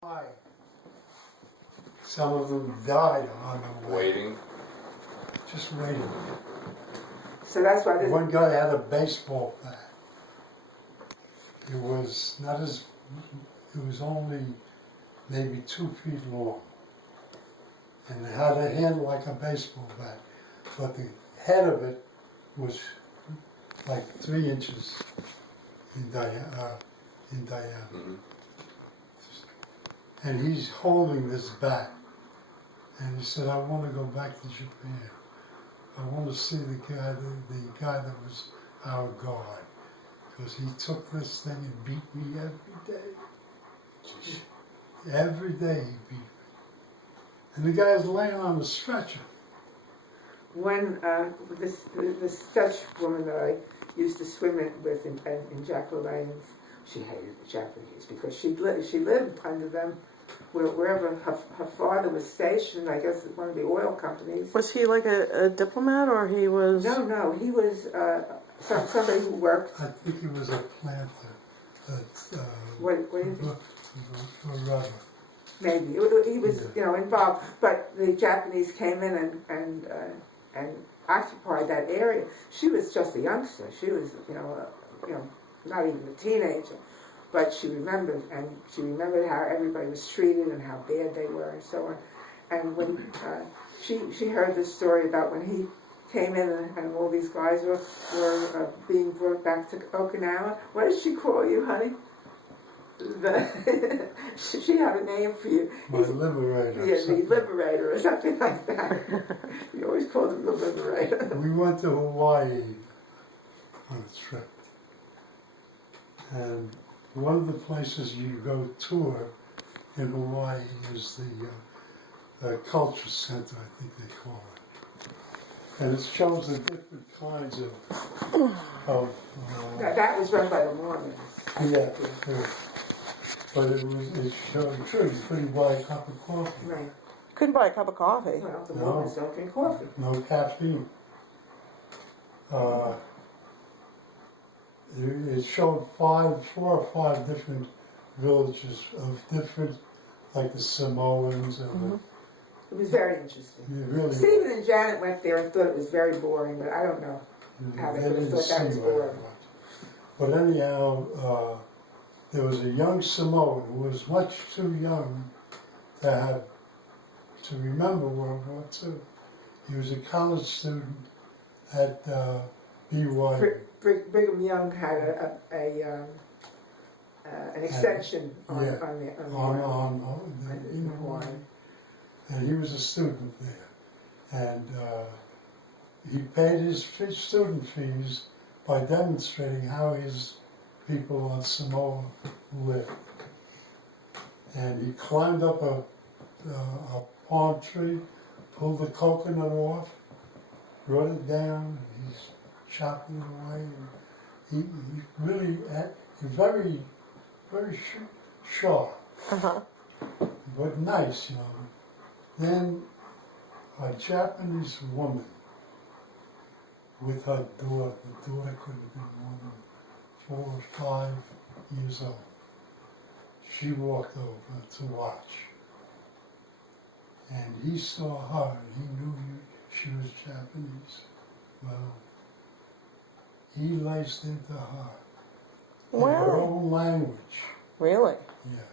Why? Some of them died on the way. Waiting. Just waiting. So that's why this, One guy had a baseball bat. It was not as, it was only maybe 2 feet long. And it had a handle like a baseball bat. But the head of it was like 3 inches in diameter. Mm-hmm. And he's holding this bat. And he said, I want to go back to Japan. I want to see the guy that was our guard. Because he took this thing and beat me every day. Every day he beat me. And the guy's laying on the stretcher. when this Dutch woman that I used to swim with in Jack Lane's, she hated the Japanese because she lived under them wherever her father was stationed. I guess at one of the oil companies. Was he like a diplomat, or he was? No, he was somebody who worked. I think he was a planter. What do you think? For rubber. Maybe he was, involved. But the Japanese came in and occupied that area. She was just a youngster. She was, not even a teenager. But she remembered, and she remembered how everybody was treated and how bad they were and so on. And when she heard this story about when he came in and all these guys were being brought back to Okinawa. What did she call you, honey? She had a name for you. My liberator. Yeah, the liberator or something like that. You always called him the liberator. We went to Hawaii on a trip. And one of the places you go tour in Hawaii is the culture center, I think they call it. And it shows the different kinds of That was run by the Mormons. yeah. But it showed you couldn't buy a cup of coffee. Right. Couldn't buy a cup of coffee. Well, the No. Mormons don't drink coffee. No caffeine. It showed 4 or 5 different villages of different, like the Samoans and It was very interesting. it really. Stephen and Janet went there and thought it was very boring, but I don't know how they could have thought that was boring. But anyhow, there was a young Samoan who was much too young to remember World War II. He was a college student at BYU. Brigham Young had an extension on in Hawaii. And he was a student there. And he paid his student fees by demonstrating how his people on Samoa lived. And he climbed up a palm tree, pulled the coconut off, brought it down, and he's chopping it away. And he really very, very sharp, but nice, Then a Japanese woman with her daughter, the daughter could have been more than 4 or 5 years old. She walked over to watch. And he saw her and he knew she was Japanese. Well, he laced into her in her own language. Really? Yeah.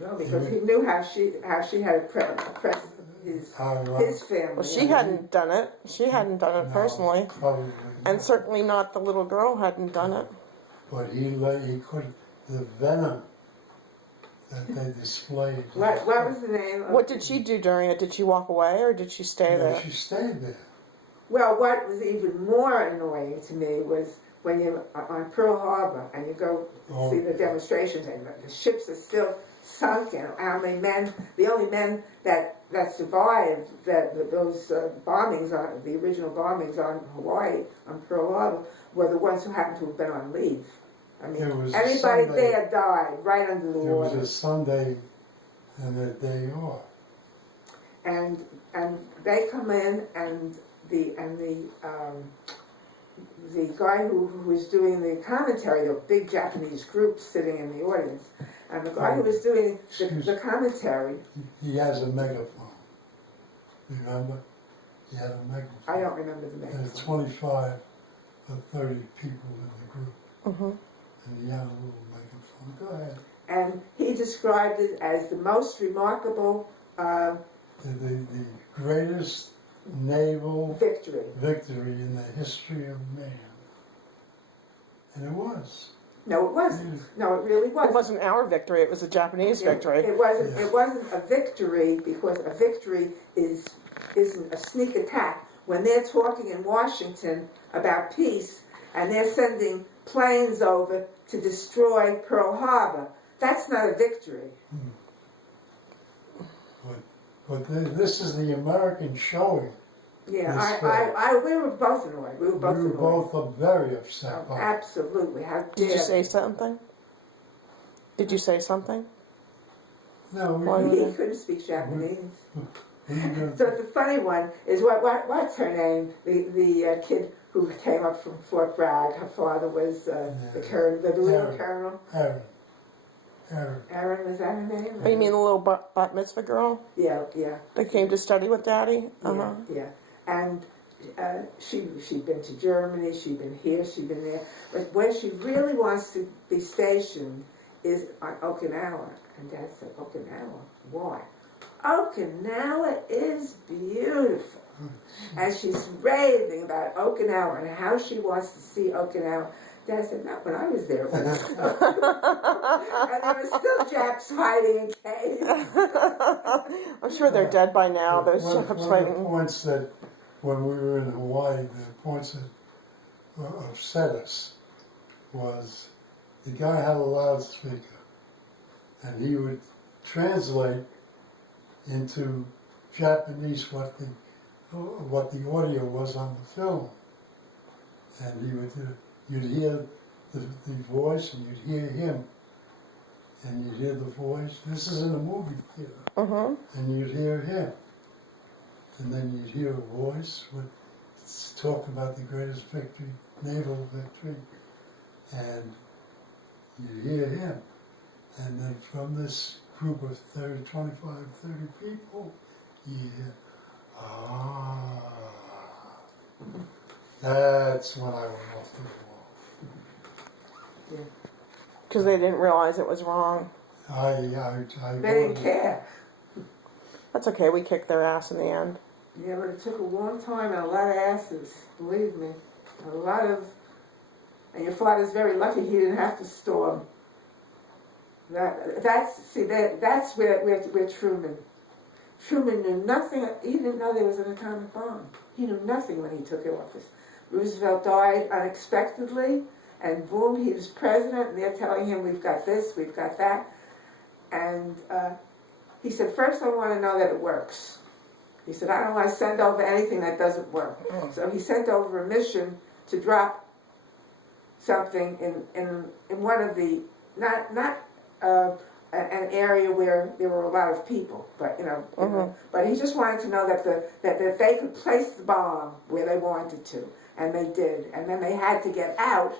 No, because he knew how she had oppressed his family. Well, she hadn't done it. She hadn't done it personally, Probably and not. certainly not the little girl hadn't done it. But he could, the venom that they displayed. What was the name? What did she do during it? Did she walk away, or did she stay there? She stayed there. Well, what was even more annoying to me was when you're on Pearl Harbor and you go see the demonstrations and the ships are still sunk, and how many men, the only men that survived those bombings, the original bombings on Hawaii, on Pearl Harbor, were the ones who happened to have been on leave. I mean, everybody there died right under the water. It was a Sunday and a day off. And they come in, and the guy who was doing the commentary, the big Japanese group sitting in the audience, And the guy who was doing the commentary, He has a megaphone. Remember? He had a megaphone. I don't remember the name. There's 25 or 30 people in the group, Mm-hmm. and he had a little megaphone. Go ahead. And he described it as the most remarkable The greatest naval victory. victory in the history of man. And it was. No, it wasn't. No, it really It wasn't. wasn't our victory, it was the Japanese victory. It wasn't. Yes. It wasn't a victory because a victory isn't a sneak attack. When they're talking in Washington about peace and they're sending planes over to destroy Pearl Harbor, that's not a victory. But this is the American showing. Yeah, Yes, we were both annoyed. We were both We were annoyed. both very upset Oh, by it. absolutely. How Did you dare say something? Did you say something? No, Why we, he couldn't speak Japanese. we were So the funny one is what's her name? The kid who came up from Fort Bragg. Her father was the colonel, the little Aaron. colonel. Aaron. Aaron, was that her name? Oh, you mean the little bat mitzvah girl Yeah. that came to study with Daddy? Uh-huh. Yeah. And she'd been to Germany. She'd been here. She'd been there. But where she really wants to be stationed is on Okinawa. And Dad said, Okinawa? Why? Okinawa is beautiful. And she's raving about Okinawa and how she wants to see Okinawa. Dad said, not when I was there. It wasn't so good." And there were still Japs hiding in caves. I'm sure they're dead by now, those One Japs of the hiding. points that, when we were in Hawaii, the points that upset us was the guy had a loudspeaker, and he would translate into Japanese what the audio was on the film, and he would you'd hear the voice and you'd hear him, and you'd hear the voice. This is in a movie theater, Mm-hmm. and you'd hear him, and then you'd hear a voice with talk about the greatest victory, naval victory, and you hear him. And then from this group of 25, 30 people, you hear, that's when I went off to the wall. Because they didn't realize it was wrong. I They didn't care. That's okay, we kicked their ass in the end. Yeah, but it took a long time and a lot of asses, believe me. A lot of, and your father's very lucky he didn't have to storm. That's where Truman knew nothing. He didn't know there was an atomic bomb. He knew nothing when he took office. Roosevelt died unexpectedly, and boom, he was president, and they're telling him, we've got this, we've got that. And he said, first I want to know that it works. He said, I don't want to send over anything that doesn't work. So he sent over a mission to drop something in one of the, not an area where there were a lot of people, but but he just wanted to know that they could place the bomb where they wanted to, and they did, and then they had to get out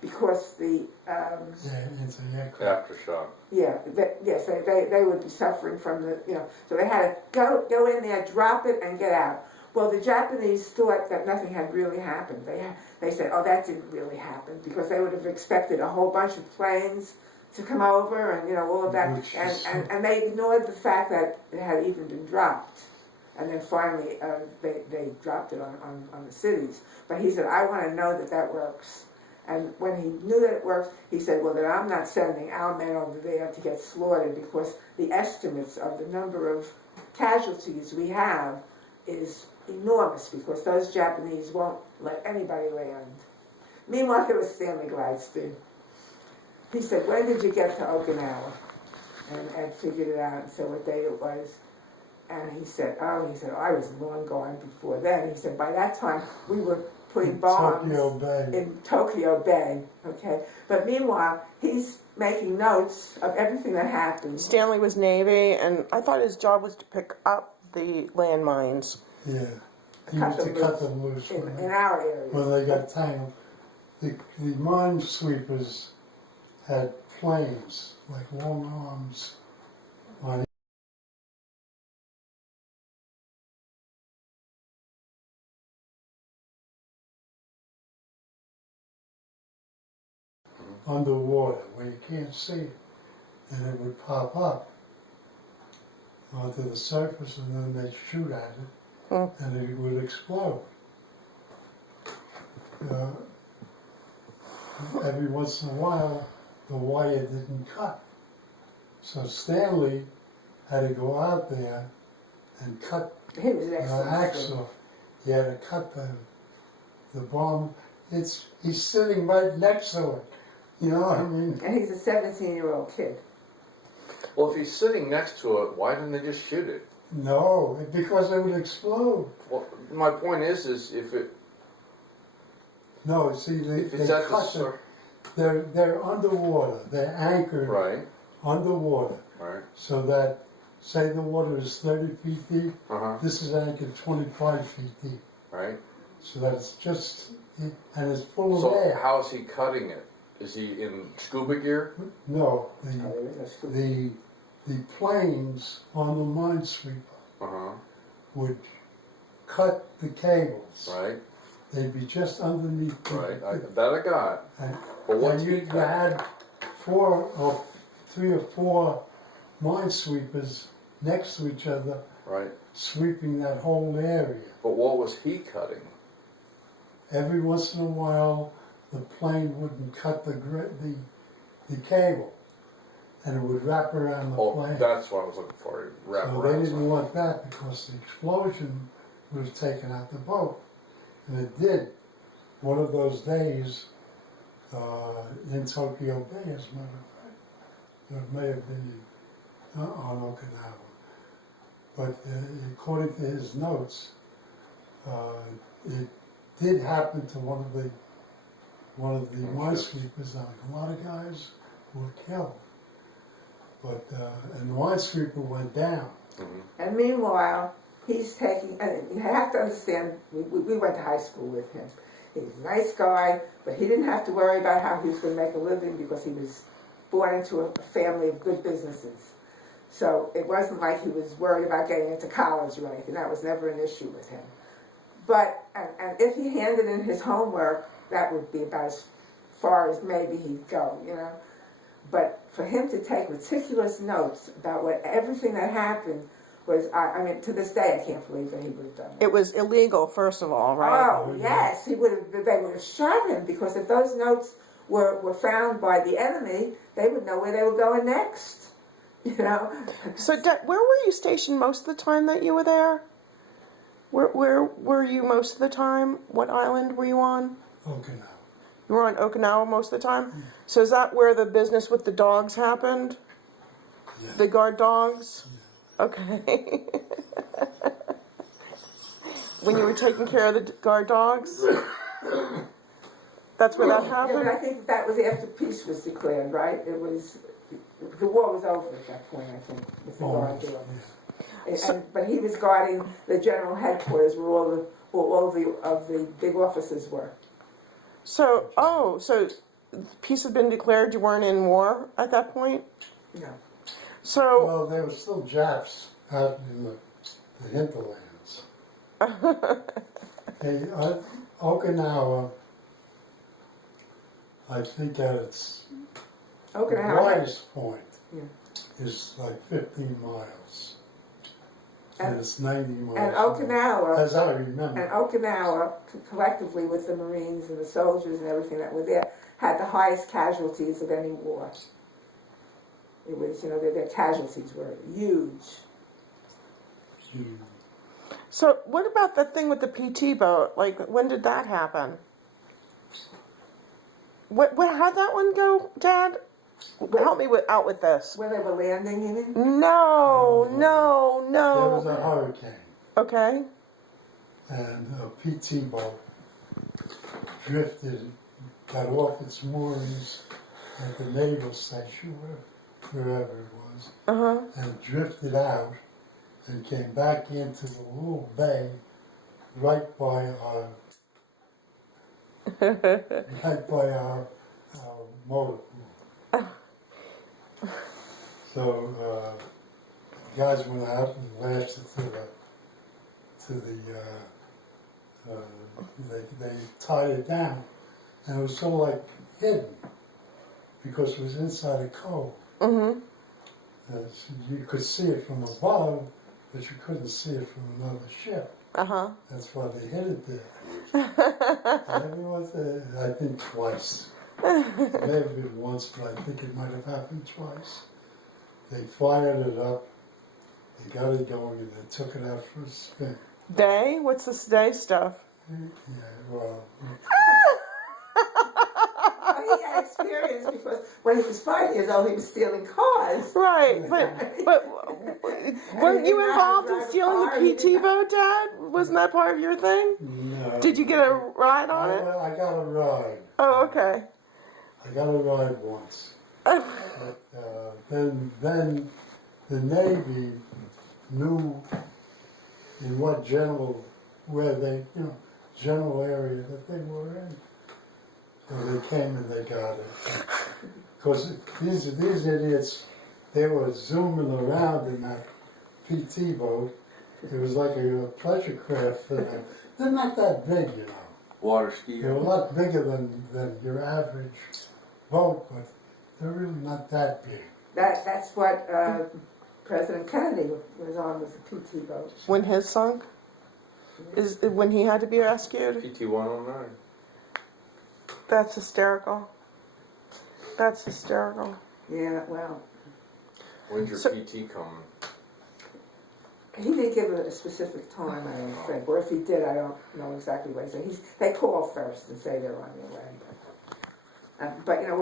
because the into the aircraft. Aftershock. they would be suffering from the so they had to go in there, drop it, and get out. Well, the Japanese thought that nothing had really happened. They said, oh, that didn't really happen, because they would have expected a whole bunch of planes to come over and all of that, and they ignored the fact that it had even been dropped. And then finally they dropped it on the cities. But he said, I want to know that works. And when he knew that it worked, he said, well, then I'm not sending our men over there to get slaughtered, because the estimates of the number of casualties we have is enormous, because those Japanese won't let anybody land. Meanwhile, there was Stanley Gladstone. He said, when did you get to Okinawa? And Ed figured it out and said what day it was. And he said, I was long gone before then. He said, by that time, we were putting bombs in Tokyo Bay, okay? But meanwhile, he's making notes of everything that happened. Stanley was Navy, and I thought his job was to pick up the landmines. Yeah, he used to cut them loose in our area. when they got tangled. The minesweepers had planes, like long arms on underwater where you can't see it, and it would pop up onto the surface, and then they'd shoot at it, and it would explode. Uh, every once in a while, the wire didn't cut. So Stanley had to go out there and cut He was an the excellent axle. He had to cut the bomb. He's sitting right next to it. You know what I mean? And he's a 17-year-old kid. Well, if he's sitting next to it, why didn't they just shoot it? No, because it would explode. Well, my point is if it No, see, they if it's at the cut it. They're underwater. They're anchored right, underwater. right, So that, say the water is 30 feet deep, this is anchored 25 feet deep. right. So that it's just, and it's full of So air. how is he cutting it? Is he in scuba gear? No, Oh, there is no school. the planes on the minesweeper would cut the cables. Right, They'd be just underneath. right. That I got. And, But what's and he you cut? had 3 or 4 minesweepers next to each other, Right. sweeping that whole area. But what was he cutting? Every once in a while, the plane wouldn't cut the cable, and it would wrap around the Oh, plane. that's what I was looking for. Wrap So they around. didn't want that because the explosion would have taken out the boat. And it did. One of those days in Tokyo Bay, as a matter of fact. It may have been on Okinawa. But according to his notes, it did happen to one of the minesweepers, and a lot of guys were killed. But and the minesweeper went down. And meanwhile, he's taking, and you have to understand, we went to high school with him. He was a nice guy, but he didn't have to worry about how he was going to make a living because he was born into a family of good businesses. So it wasn't like he was worried about getting into college or anything. That was never an issue with him. But, and if he handed in his homework, that would be about as far as maybe he'd go, you know. But for him to take meticulous notes about everything that happened was, I mean, to this day, I can't believe that he would have done that. It was illegal, first of all, right? Oh, yes, they would have shot him, because if those notes were found by the enemy, they would know where they were going next, you know. So, where were you stationed most of the time that you were there? Where were you most of the time? What island were you on? Okinawa. You were on Okinawa most of the time? So is that where the business with the dogs happened? Yeah. The guard dogs? Okay. When you were taking care of the guard dogs? That's where that Yeah, but I happened? think that was after peace was declared, right? It was, the war was over at that point, I think, with the guard Almost, dogs. But he was guarding the general headquarters where all of the big officers were. So, so peace had been declared, you weren't in war at that point? No. So, Well, there were still Japs out in the hinterlands. Okinawa, I think at its Okinawa, widest point Yeah. is like 15 miles. And it's 90 miles. and Okinawa, As I remember. And Okinawa, collectively with the Marines and the soldiers and everything that were there, had the highest casualties of any war. It was, you know, their casualties were huge. Hmm. so what about the thing with the PT boat? Like, when did that happen? How'd that one go, Dad? Help me out with this. Where they were landing, you mean? No. There was a hurricane, Okay. and a PT boat drifted, got off its moorings at the naval station, wherever it was, and drifted out and came back into the little bay right by our motor pool. So the guys went out and lashed it they tied it down, and it was sort of like hidden because it was inside a cove. Mm-hmm. So you could see it from above, but you couldn't see it from another ship. Uh-huh. That's why they hid it there. Everyone's there, I think twice. Maybe once, but I think it might have happened twice. They fired it up, they got it going, and they took it out for a spin. Day? What's this day stuff? Yeah, well, Well, he had experience because when he was 5 years old, he was stealing cars. Right, but weren't you involved in stealing the PT boat, Dad? Wasn't that part of your thing? no. Did you get a ride on it? I got a ride. Oh, okay. I got a ride once. But, then the Navy knew in what general area that they were in. So they came and they got it. Because these idiots, they were zooming around in that PT boat. It was like a pleasure craft for them. They're not that big, you know. Water ski. They're a lot bigger than your average boat, but they're really not that big. That's what President Kennedy was on, was a PT boat. When his sunk? Is when he had to be rescued? PT 109. That's hysterical. That's hysterical. Yeah, well, When's your So- PT coming? he didn't give it a specific time, I don't think. Or if he did, I don't know exactly what he said. They call first and say they're on their way. But you know,